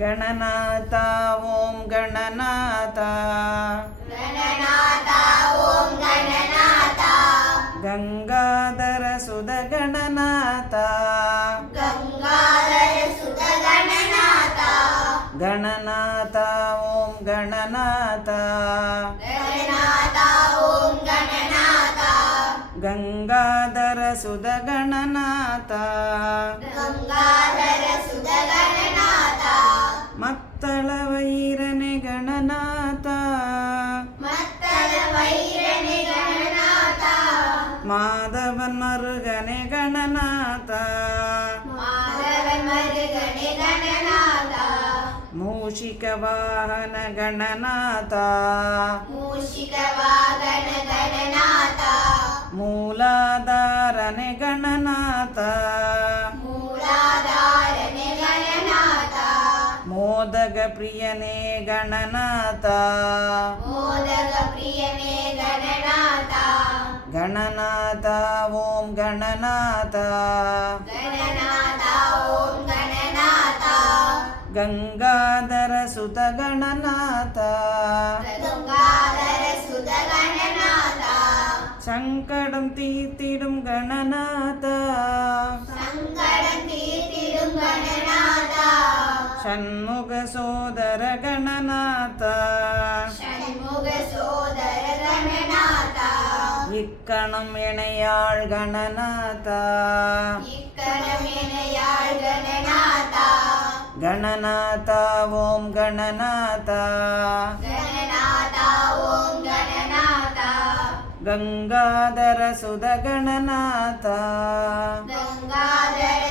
ಗಣನಾಥ ಓಂ ಗಣನಾಥ ಗಣನಾಥ ಓಂ ಗಣನಾಥ ಗಂಗಾಧರ ಸುಧ ಗಣನಾಥ ಗಂಗಾಧರ ಸುತ ಗಣನಾಥ ಗಣನಾಥ ಓಂ ಗಣನಾಥ ಗಣನಾಥ ಓಂ ಗಣನಾಥ ಗಂಗಾಧರ ಸುಧ ಗಣನಾಥ ಗಂಗಾಧರ ಸುತ ಗಣನಾಥ ಮತ್ತಳ ವೈರನೆ ಗಣನಾಥ ಮತ್ತಳ ವೈರನೆ ಗಣನಾಥ ಮಾಧವನ್ ಮರುಗನೆ ಗಣನಾಥ ಮಾಧವನ್ ಮರುಗನೆ ಗಣನಾಥ ಮೂಷಿಕ ವಾಹನ ಗಣನಾಥ ಮೂಷಿಕ ವಾಹನ ಗಣನಾಥ ಮೂಲಾಧಾರನೆ ಗಣನಾಥ ಮೂಲಾಧಾರನೆ ಗಣನಾಥ ಮೋದಕ ಪ್ರಿಯನೇ ಗಣನಾಥ ಮೋದಕ ಪ್ರಿಯನೇ ಗಣನಾಥ ಗಣನಾಥ ಓಂ ಗಣನಾಥ ಗಣನಾಥ ಓಂ ಗಣನಾಥ ಗಂಗಾಧರ ಸುತ ಗಣನಾಥ ಗಂಗಾಧರ ಸುತ ಗಣನಾಥ சங்கடம் தீர்த்திடும் கணநாத சங்கடம் தீர்த்திடும் கணநாத ஷண்முக சோதர கணநாத ஷண்முக சோதர கணநாத இக்கணம் இணையாள் கணநாத இக்கணம் இணையாள் கணநாத கணநாத ஓம் கணநாத ಗಣನಾಥ ಓಂ ಗಣನಾಥ ಗಂಗಾಧರ ಸುಧ ಗಣನಾಥ ಗಂಗಾಧರ